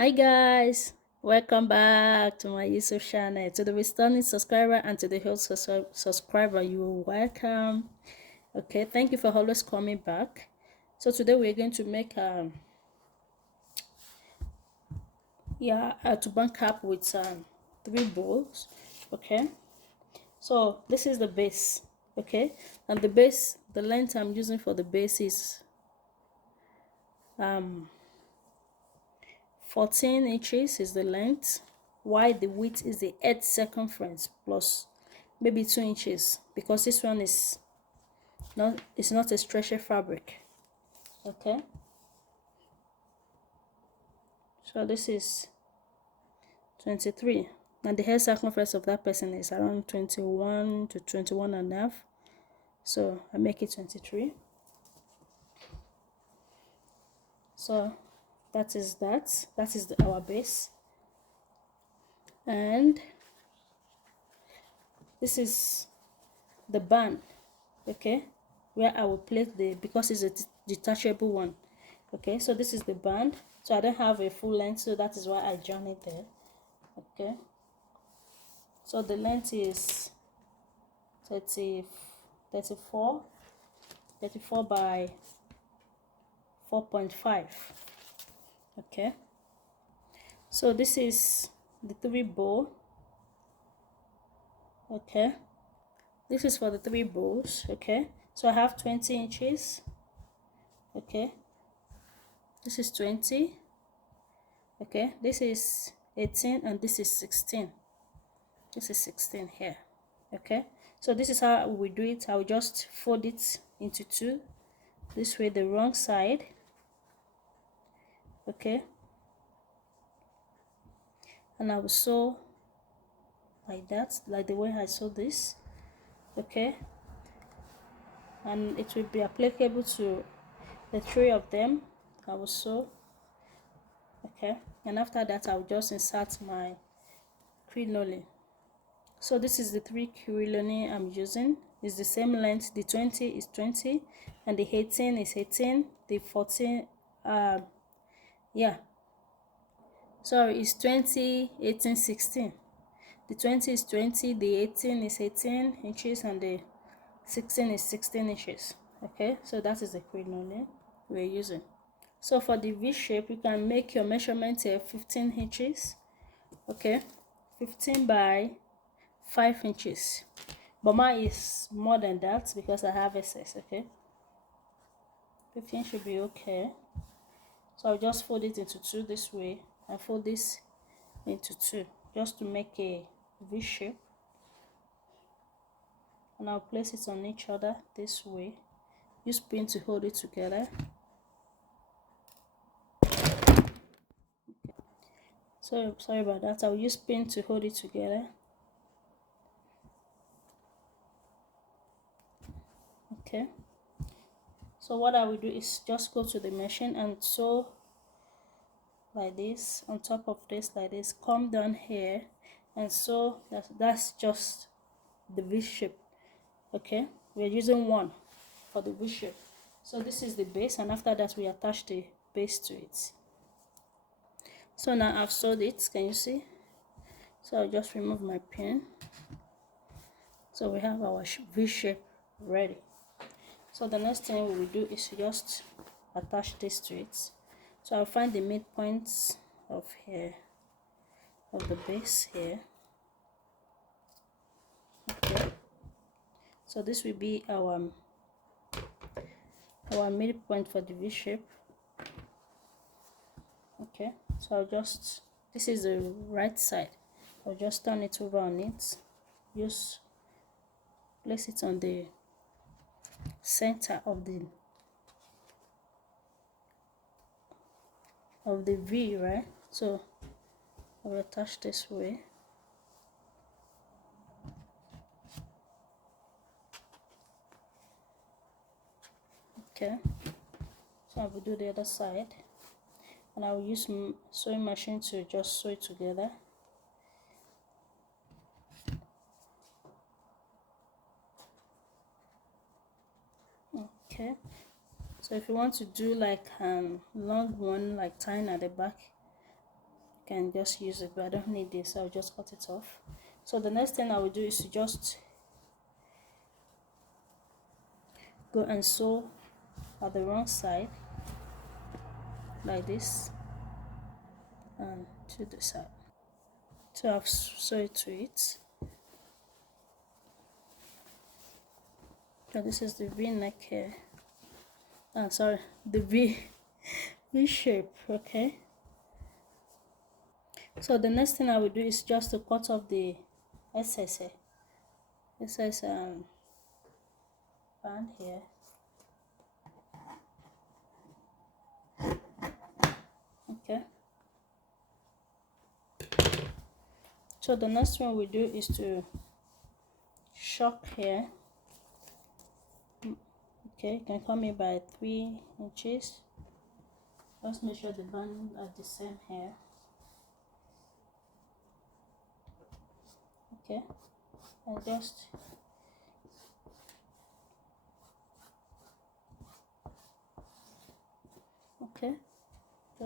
Hi guys, welcome back to my YouTube channel. To the returning subscriber and to the old subscriber, you are welcome. Okay, thank you for always coming back. So today we're going to make a turban cap with three bows. Okay, so this is the base. Okay, and the length I'm using for the base is 14 inches is the length, while the width is the edge circumference plus maybe 2 inches, because this one is not, it's not a stretchy fabric. Okay, so this is 23, and the head circumference of that person is around 21 to 21 and a half, so I make it 23. So that is our base, and this is the band. Okay, where I will place because it's a detachable one. Okay, so this is the band, so I don't have a full length, so that is why I join it there. Okay, so the length is 30 34 34 by 4.5. Okay, so this is the three bow. Okay, this is for the three bows. Okay, so I have 20 inches. Okay, this is 20. Okay, this is 18 and this is 16. This is 16 here. Okay, so this is how we do it. I'll just fold it into two, this way, the wrong side. Okay, and I will sew like that, like the way I sew this. Okay, and it will be applicable to the three of them. I will sew. Okay, and after that I'll just insert my crinoline. So this is the three crinoline I'm using. It's the same length. The 20 is 20 and the 18 is 18. The 14 yeah, sorry, it's 20, 18, 16. The 20 is 20, the 18 is 18 inches, and the 16 is 16 inches. Okay, so that is the crinoline we're using. So for the V shape, you can make your measurement 15 inches. Okay, 15 by 5 inches, but mine is more than that because I have excess. Okay, 15 should be okay. So I'll just fold it into two this way and fold this into two just to make a V shape, and I'll place it on each other this way. Use pin to hold it together. So sorry about that. I'll use pin to hold it together. Okay, so what I will do is just go to the machine and sew like this on top of this, like this, come down here and sew. That's just the V shape. Okay, we're using one for the V shape. So this is the base, and after that we attach the base to it. So now I've sewed it, can you see? So I'll just remove my pin. So we have our V shape ready. So the next thing we will do is just attach this to it. So I'll find the midpoints of here, of the base here. Okay, so this will be our midpoint for the V shape. Okay, so I'll just, this is the right side, I'll just turn it over on it, place it on the center of the V, right? So I'll attach this way. Okay, so I will do the other side, and I will use sewing machine to just sew it together. Okay, so if you want to do like long one, like tying at the back, can just use it, but I don't need this, so I'll just cut it off. So the next thing I will do is to just go and sew at the wrong side like this and to the side. So I've sewed to it. So this is the V neck here. Sorry, the V shape. Okay. So the next thing I will do is just to cut off the excess band here. Okay. So the next one we do is to shock here. Okay, you can come in by 3 inches. Just make sure the band are the same here. Okay, and just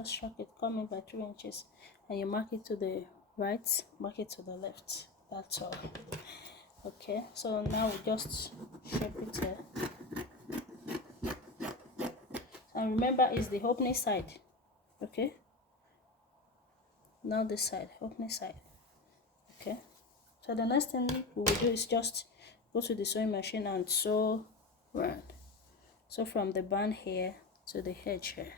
shock it, come in by 3 inches, and you mark it to the right, mark it to the left. That's all. Okay, so now we just shape it here. And remember, it's the opening side. Okay, now this side, opening side. Okay, so the next thing we will do is just go to the sewing machine and sew round. So from the band here to the edge here.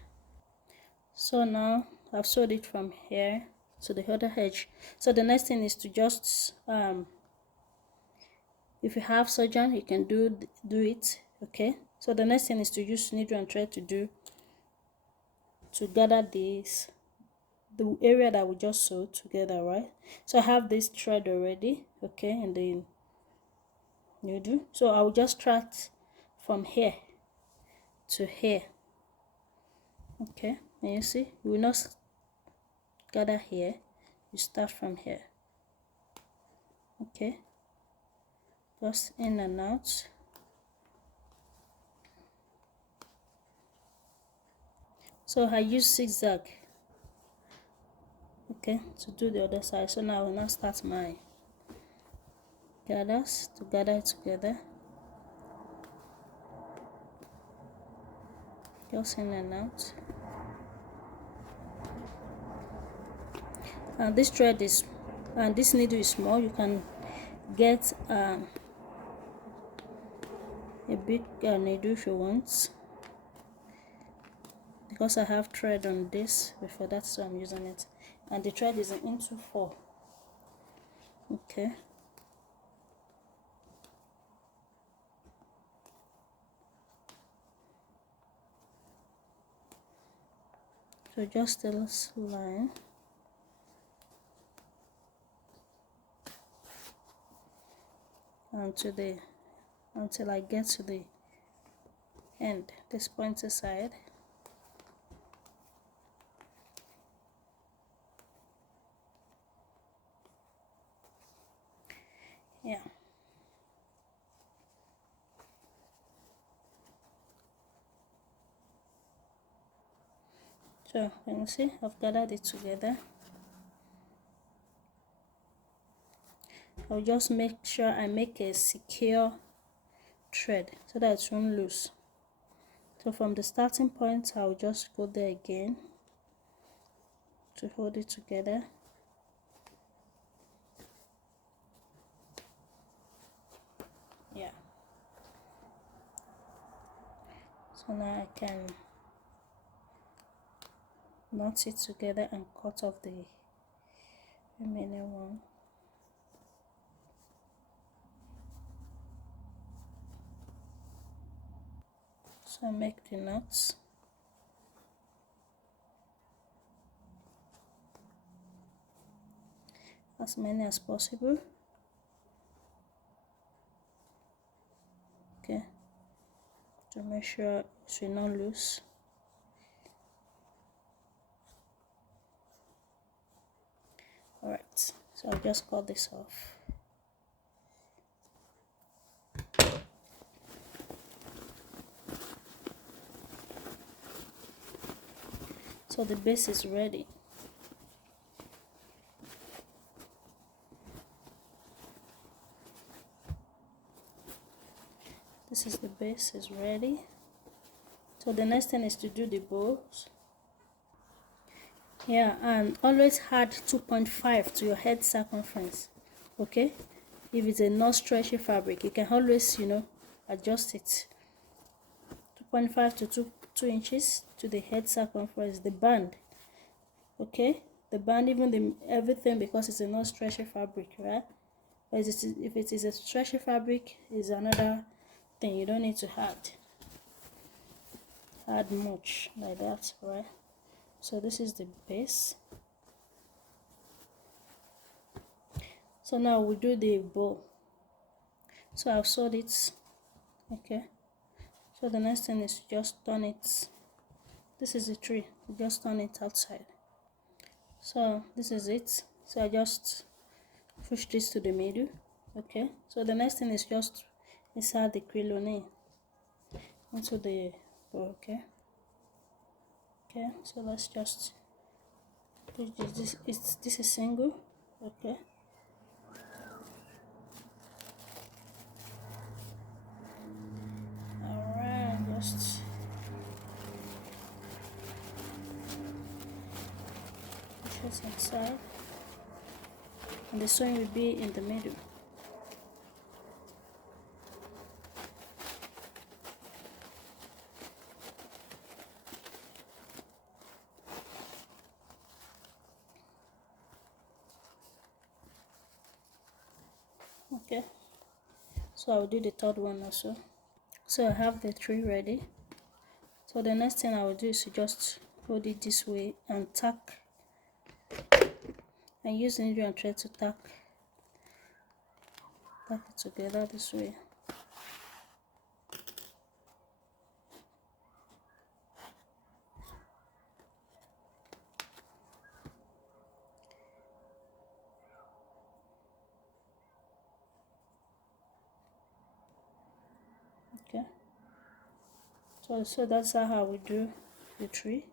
So now I've sewed it from here to the other edge. So the next thing is to just if you have surgeon, you can do it. Okay, so the next thing is to use needle and thread to gather this, the area that we just sewed together, right? So I have this thread already, okay, and the needle. So I will just start from here to here. Okay, and you see, you will not gather here, you start from here. Okay, just in and out. So I use zigzag, okay, to do the other side. So now I will now start my gathers to gather it together, just in and out. And this thread is, and this needle is small. You can get a big needle if you want, because I have thread on this before, that's why I'm using it. And the thread is into 4. Okay, so just a little line. Until I get to the end, this pointer side. Yeah. So you can see I've gathered it together. I'll just make sure I make a secure thread so that it won't loose. So from the starting point, I'll just go there again to hold it together. Yeah. So now I can knot it together and cut off the remaining one. So I make the knots. As many as possible. Okay, to make sure it will not loose. Alright, so I'll just cut this off. So the base is ready. This is the base is ready. So the next thing is to do the bows. Yeah, and always add 2.5 to your head circumference. Okay, if it's a not stretchy fabric, you can always, you know, adjust it. 2.5 to 2 inches to the head circumference, the band. Okay, the band, even the everything, because it's a not stretchy fabric, right? But if it is a stretchy fabric, is another thing. You don't need to add much like that, right? So this is the base. So now we do the bow. So I've sewed it. Okay, so the next thing is just turn it. This is the tree, just turn it outside. So this is it. So I just push this to the middle. Okay, so the next thing is just insert the crinoline into the bow. Okay, so let's just push this is single. Okay, all right, just push it inside, and the sewing will be in the middle. Okay, so I'll do the third one also. So I have the tree ready. So the next thing I will do is to just hold it this way and tack, and use needle and thread to tack it together this way. Okay, so that's how we do the tree.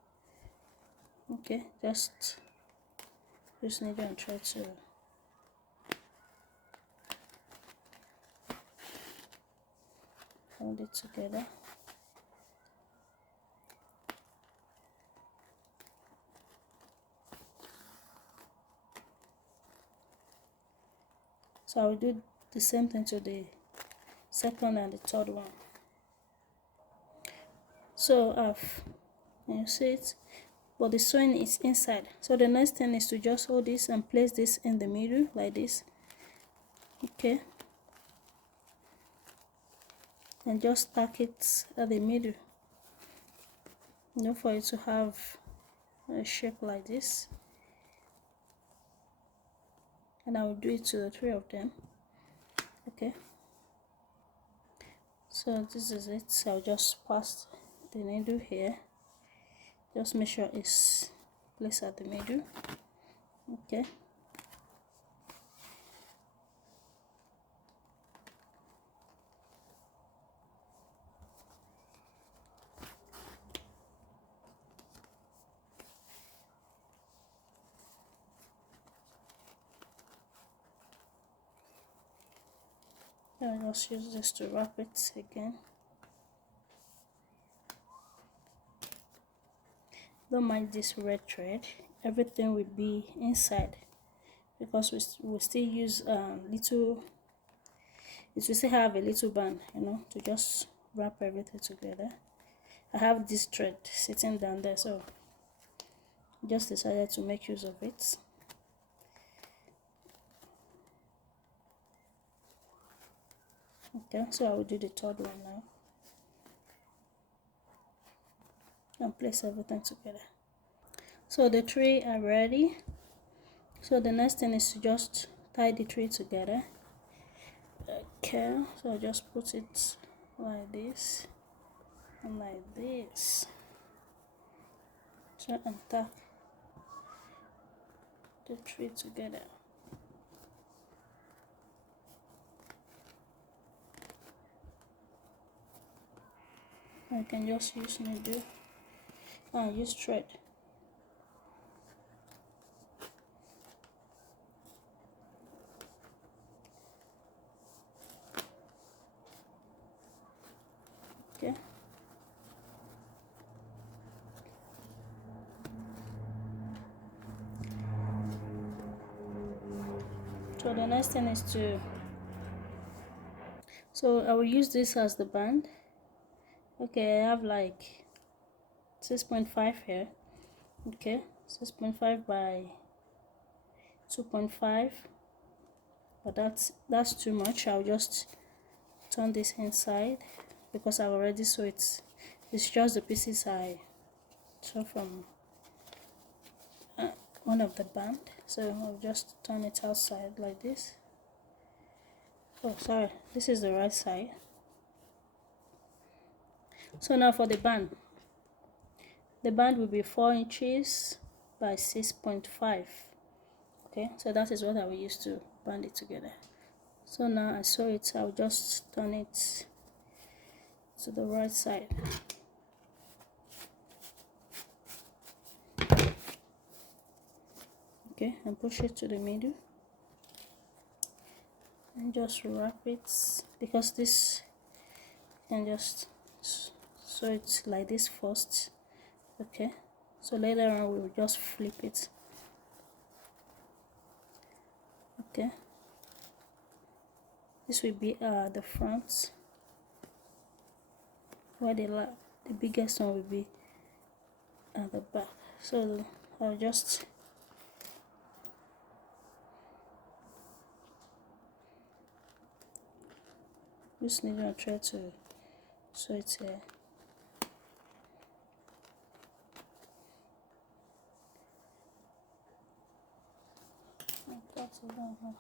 Okay, just use needle and thread to hold it together. So I will do the same thing to the second and the third one. So you see it, but the sewing is inside. So the next thing is to just hold this and place this in the middle like this. Okay, and just tack it at the middle, you know, for it to have a shape like this. And I will do it to the three of them. Okay, so this is it. So I'll just pass the needle here, just make sure it's placed at the middle. Okay, I'll just use this to wrap it again. Don't mind this red thread, everything will be inside, because we still use little, it will still have a little band, you know, to just wrap everything together. I have this thread sitting down there, so just decided to make use of it. Okay, so I will do the third one now and place everything together. So the three are ready. So the next thing is to just tie the three together. Okay, so I just put it like this and like this. So and tack the three together. I can just use needle and use thread. So the next thing is to, so I will use this as the band. Okay, I have like 6.5 here. Okay, 6.5 by 2.5, but that's too much. I'll just turn this inside because I already saw it. It's just the pieces I saw from one of the band, so I'll just turn it outside like this. Oh, sorry, this is the right side. So now for the band will be 4 inches by 6.5. Okay, so that is what I will use to band it together. So now I saw it, I'll just turn it to the right side. Okay, and push it to the middle and just wrap it, because this can just sew it like this first. Okay, so later on we will just flip it. Okay, this will be the front, where the biggest one will be at the back. So I'll just use needle and try to sew it here. Cut it down here.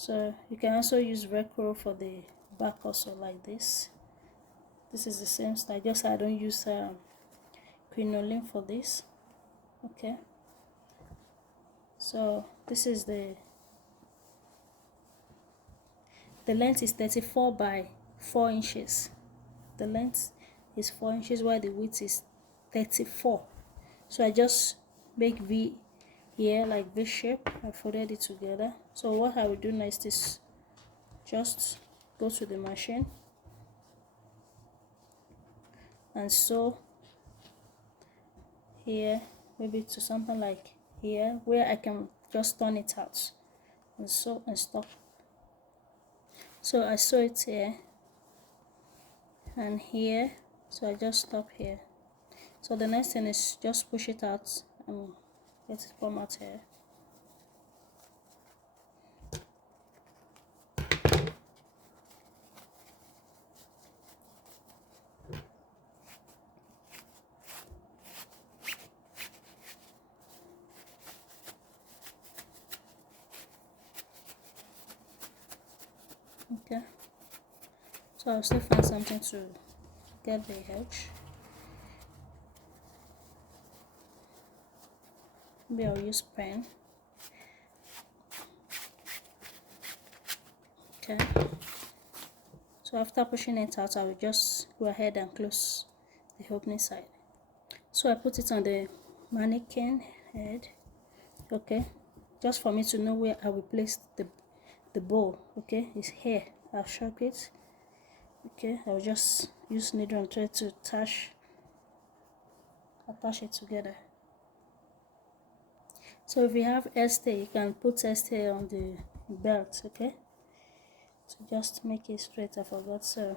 So you can also use Velcro for the back also, like this. This is the same style, just I don't use crinoline for this. Okay, so this is the length is 34 by 4 inches. The length is 4 inches while the width is 34. So I just make V here, like V shape. I folded it together. So what I will do next is just go to the machine and sew here, maybe to something like here, where I can just turn it out and sew and stop. So I sew it here and here, so I just stop here. So the next thing is just push it out and let it come out here. Okay, so I'll still find something to get the edge. Maybe I'll use pen. Okay, so after pushing it out, I will just go ahead and close the opening side. So I put it on the mannequin head. Okay, just for me to know where I will place the bow. Okay, it's here. I'll shock it. Okay, I'll just use needle and try to attach it together. So if you have stay, you can put stay on the belt. Okay, so just make it straight. I forgot, so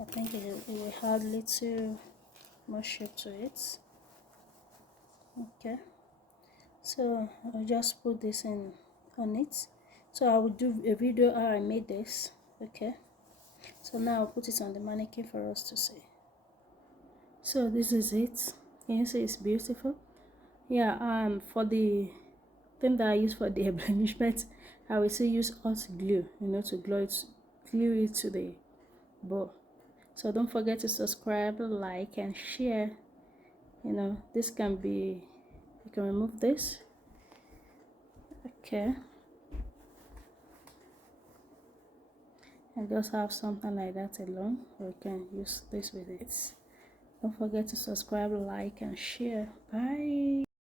I think it will add little more shape to it. Okay, so I'll just put this in on it. So I will do a video how I made this. Okay, so now I'll put it on the mannequin for us to see. So this is it. Can you see it's beautiful? Yeah, for the thing that I use for the embellishment, I will still use hot glue, to glue it to the bow. So don't forget to subscribe, like and share. This can be, you can remove this. Okay, and just have something like that alone, or you can use this with it. Don't forget to subscribe, like and share. Bye.